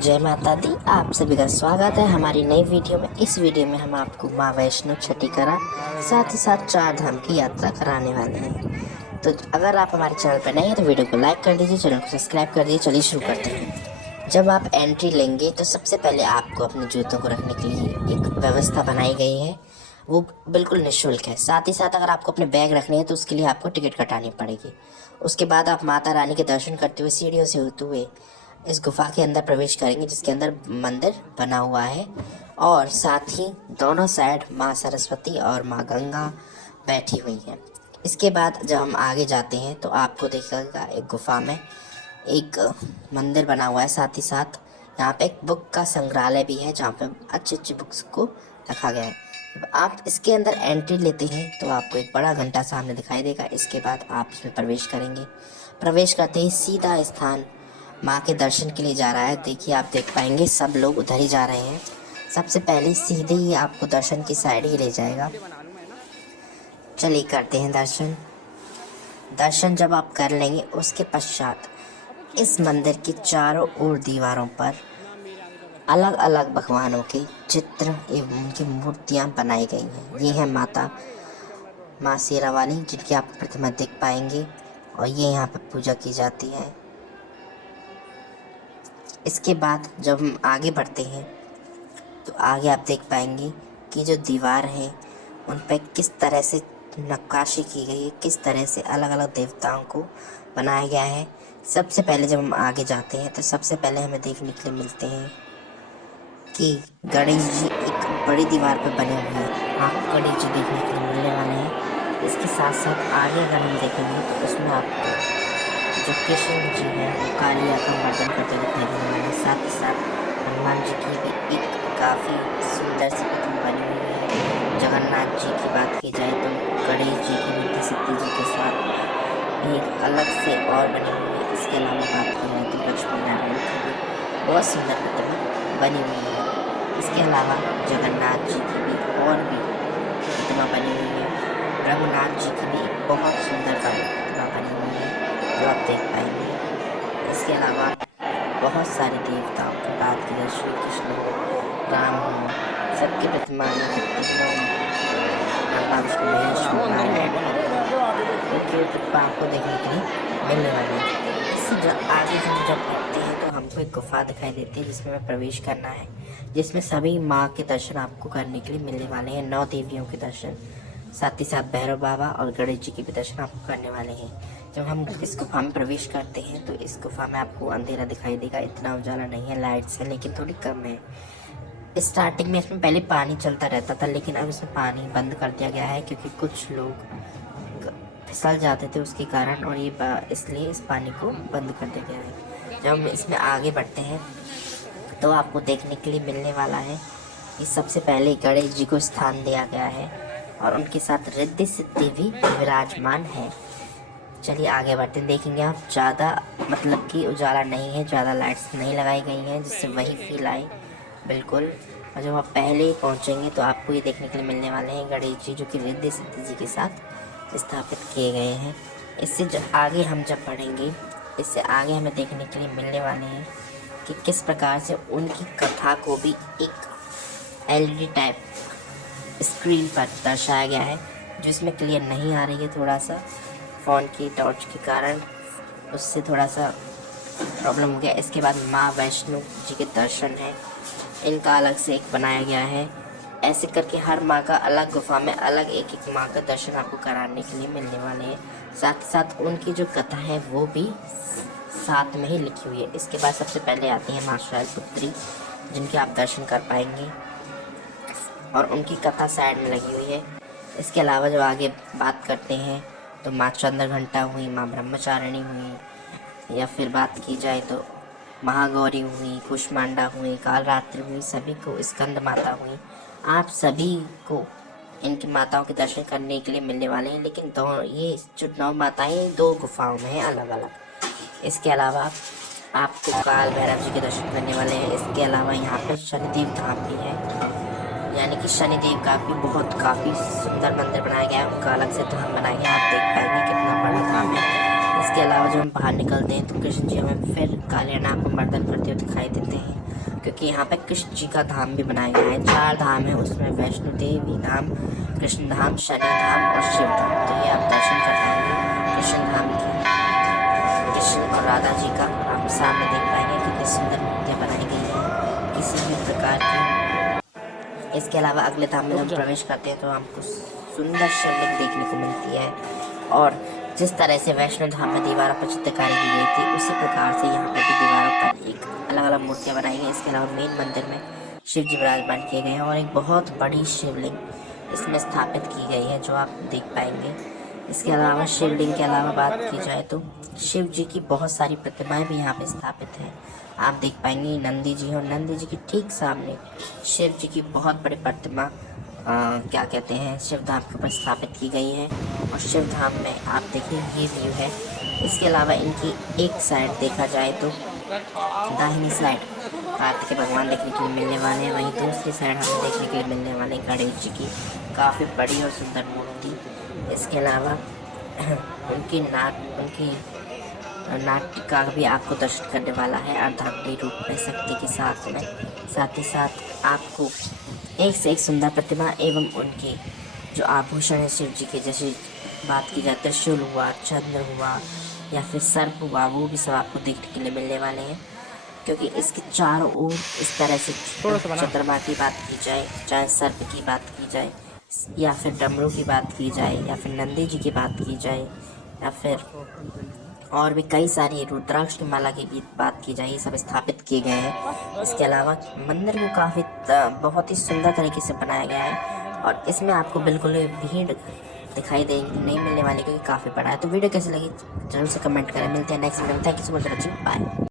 जय माता दी। आप सभी का स्वागत है हमारी नई वीडियो में। इस वीडियो में हम आपको माँ वैष्णो छठीकरा साथ ही साथ 4 धाम की यात्रा कराने वाले हैं। तो अगर आप हमारे चैनल पर नए हैं तो वीडियो को लाइक कर दीजिए, चैनल को सब्सक्राइब कर दीजिए। चलिए शुरू करते हैं। जब आप एंट्री लेंगे तो सबसे पहले आपको अपने जूतों को रखने के लिए एक व्यवस्था बनाई गई है, वो बिल्कुल निःशुल्क है। साथ ही साथ अगर आपको अपने बैग रखने हैं तो उसके लिए आपको टिकट कटानी पड़ेगी। उसके बाद आप माता रानी के दर्शन करते हुए सीढ़ियों से होते हुए इस गुफा के अंदर प्रवेश करेंगे, जिसके अंदर मंदिर बना हुआ है और साथ ही दोनों साइड माँ सरस्वती और माँ गंगा बैठी हुई हैं। इसके बाद जब हम आगे जाते हैं तो आपको देखिएगा एक गुफा में एक मंदिर बना हुआ है। साथ ही साथ यहाँ पे एक बुक का संग्रहालय भी है, जहाँ पे अच्छी अच्छी बुक्स को रखा गया है। जब आप इसके अंदर एंट्री लेते हैं तो आपको एक बड़ा घंटा सामने दिखाई देगा। इसके बाद आप इसमें प्रवेश करेंगे। प्रवेश करते ही सीधा स्थान माँ के दर्शन के लिए जा रहा है। देखिए, आप देख पाएंगे सब लोग उधर ही जा रहे हैं। सबसे पहले सीधे ही आपको दर्शन की साइड ही ले जाएगा। चलिए करते हैं दर्शन। दर्शन जब आप कर लेंगे उसके पश्चात इस मंदिर की चारों ओर दीवारों पर अलग अलग भगवानों के चित्र एवं उनकी मूर्तियाँ बनाई गई हैं। ये है माँ शेरावाली, जिनकी आप प्रतिमा देख पाएंगे, और ये यहाँ पर पूजा की जाती है। इसके बाद जब हम आगे बढ़ते हैं तो आगे आप देख पाएंगे कि जो दीवार है उन पर किस तरह से नक्काशी की गई है, किस तरह से अलग अलग देवताओं को बनाया गया है। सबसे पहले जब हम आगे जाते हैं तो सबसे पहले हमें देखने के लिए मिलते हैं कि गणेश जी एक बड़ी दीवार पर बने हुए हैं। आपको गणेश जी देखने के लिए मिलने वाले हैं। इसके साथ साथ आगे अगर हम देखेंगे तो उसमें आपको जो कृष्ण जी हैं वो कालिया का मर्दन करते दिखाई देने वाले हैं। साथ ही साथ हनुमान जी की भी एक काफ़ी सुंदर सी प्रतिमा बनी हुई है। जगन्नाथ जी की बात की जाए तो गणेश जी की विद्या सिद्धि जी के साथ एक अलग से और बनी हुई है। इसके अलावा बात की जाए तो लक्ष्मी नारायण की भी बहुत सुंदर प्रतिमा बनी हुई है। इसके अलावा जगन्नाथ जी की भी और भी प्रतिमा बनी हुई है। रघुनाथ जी की भी बहुत सुंदर प्रतिमा बनी हुई है, जो आप देख पाएंगे। इसके अलावा बहुत सारे देवताओं की बात की जाए, श्री कृष्ण हो, राम हो, सबकी प्रतिमा आपको देखने के लिए मिलने वाली है। इससे जब आगे हम जब बढ़ते हैं तो हमको एक गुफा दिखाई देती है, जिसमें हमें प्रवेश करना है, जिसमें सभी माँ के दर्शन आपको करने के लिए मिलने वाले हैं। 9 देवियों के दर्शन, साथ ही साथ भैरव बाबा और गणेश जी के भी दर्शन आपको करने वाले हैं। जब हम इस गुफा में प्रवेश करते हैं तो इस गुफा में आपको अंधेरा दिखाई देगा। इतना उजाला नहीं है, लाइट्स है लेकिन थोड़ी कम है। स्टार्टिंग में इसमें पहले पानी चलता रहता था, लेकिन अब इसमें पानी बंद कर दिया गया है, क्योंकि कुछ लोग फिसल जाते थे उसके कारण, और ये इसलिए इस पानी को बंद कर दिया गया है। जब हम इसमें आगे बढ़ते हैं तो आपको देखने के लिए मिलने वाला है कि सबसे पहले गणेश जी को स्थान दिया गया है और उनके साथ रिद्धि सिद्धि भी विराजमान है। चलिए आगे बढ़ते हैं। देखेंगे आप ज़्यादा मतलब कि उजाला नहीं है, ज़्यादा लाइट्स नहीं लगाई गई हैं, जिससे वही फील आए बिल्कुल। और जब आप पहले ही पहुँचेंगे तो आपको ये देखने के लिए मिलने वाले हैं गणेश जी, जो कि रिद्धि सिद्धि जी के साथ स्थापित किए गए हैं। इससे जब आगे हम जब पढ़ेंगे, इससे आगे हमें देखने के लिए मिलने वाले हैं कि किस प्रकार से उनकी कथा को भी एक LED टाइप स्क्रीन पर दर्शाया गया है, जो इसमें क्लियर नहीं आ रही है। थोड़ा सा फ़ोन की टॉर्च के कारण उससे थोड़ा सा प्रॉब्लम हो गया। इसके बाद माँ वैष्णो जी के दर्शन हैं, इनका अलग से एक बनाया गया है। ऐसे करके हर माँ का अलग गुफा में अलग एक एक माँ का दर्शन आपको कराने के लिए मिलने वाले हैं। साथ ही साथ उनकी जो कथा है वो भी साथ में ही लिखी हुई है। इसके बाद सबसे पहले आती है माँ शैलपुत्री, जिनके आप दर्शन कर पाएंगे, और उनकी कथा साइड में लगी हुई है। इसके अलावा जब आगे बात करते हैं तो माँ चंद्रघंटा हुई, माँ ब्रह्मचारिणी हुई, या फिर बात की जाए तो महागौरी हुई, कुष्मांडा हुई, कालरात्रि हुई, सभी को स्कंद माता हुई। आप सभी को इनकी माताओं के दर्शन करने के लिए मिलने वाले हैं, लेकिन ये जो 9 माताएं 2 गुफाओं में हैं अलग अलग। इसके अलावा आपको काल भैरव जी के दर्शन करने वाले हैं। इसके अलावा यहाँ पर शनिदेव धाम भी है, यानी कि शनिदेव का भी काफ़ी सुंदर मंदिर बनाया गया है, उनका अलग से धाम बनाया गया है। आप देख पाएंगे कितना बड़ा धाम है। इसके अलावा जब हम बाहर निकलते हैं तो कृष्ण जी हमें फिर कालिया नाग को मर्दन करते हुए दिखाई देते हैं। क्योंकि यहाँ पे कृष्ण जी का धाम भी बनाया गया है। 4 धाम है उसमें, वैष्णो देवी धाम, कृष्ण धाम, शनि धाम और शिव धाम। तो ये आप दर्शन कर पाएंगे कृष्ण धाम की। कृष्ण और राधा जी का आप सामने देख पाएंगे कितनी सुंदर मूर्तियाँ बनाई गई हैं किसी भी प्रकार की। इसके अलावा अगले धाम में हम प्रवेश करते हैं तो हमको सुंदर शिवलिंग देखने को मिलती है। और जिस तरह से वैष्णो धाम में दीवारों पर चित्रकारी की गई थी उसी प्रकार से यहाँ पर भी दीवारों पर एक अलग अलग मूर्तियाँ बनाई गई। इसके अलावा मेन मंदिर में शिव जी विराजमान किए गए हैं और एक बहुत बड़ी शिवलिंग इसमें स्थापित की गई है जो आप देख पाएंगे। इसके अलावा शिवलिंग के अलावा बात की जाए तो शिव जी की बहुत सारी प्रतिमाएं भी यहाँ पे स्थापित हैं। आप देख पाएंगे नंदी जी और नंदी जी के ठीक सामने शिव जी की बहुत बड़ी प्रतिमा क्या कहते हैं शिव धाम के ऊपर स्थापित की गई है। और शिव धाम में आप देखिए ये व्यू है। इसके अलावा इनकी एक साइड देखा जाए तो दाहिनी साइड कार्तिक भगवान देखने के लिए मिलने वाले हैं, वहीं दूसरी साइड हमें देखने के लिए मिलने वाले गणेश जी की काफ़ी बड़ी और सुंदर मूर्ति। इसके अलावा उनकी नाट्य का भी आपको दर्शन करने वाला है अर्धांगिनी रूप में शक्ति के साथ में। साथ ही साथ आपको एक से एक सुंदर प्रतिमा एवं उनके जो आभूषण है शिव जी के, जैसे बात की जाए त्रिशूल हुआ, चंद्र हुआ या फिर सर्प हुआ, वो भी सब आपको देखने के लिए मिलने वाले हैं। क्योंकि इसके चारों ओर इस तरह से चंद्रमा की बात की जाए, चाहे सर्प की बात की जाए या फिर डमरू की बात की जाए या फिर नंदी जी की बात की जाए या फिर और भी कई सारी रुद्राक्ष की माला की भी बात की जाए, ये सब स्थापित किए गए हैं। इसके अलावा मंदिर को काफ़ी बहुत ही सुंदर तरीके से बनाया गया है और इसमें आपको बिल्कुल भीड़ दिखाई देगी नहीं मिलने वाली क्योंकि काफ़ी बड़ा है। तो वीडियो कैसी लगी जरूर से कमेंट करें। मिलते हैं नेक्स्ट वीडियो में। Thank you so much for watching, bye.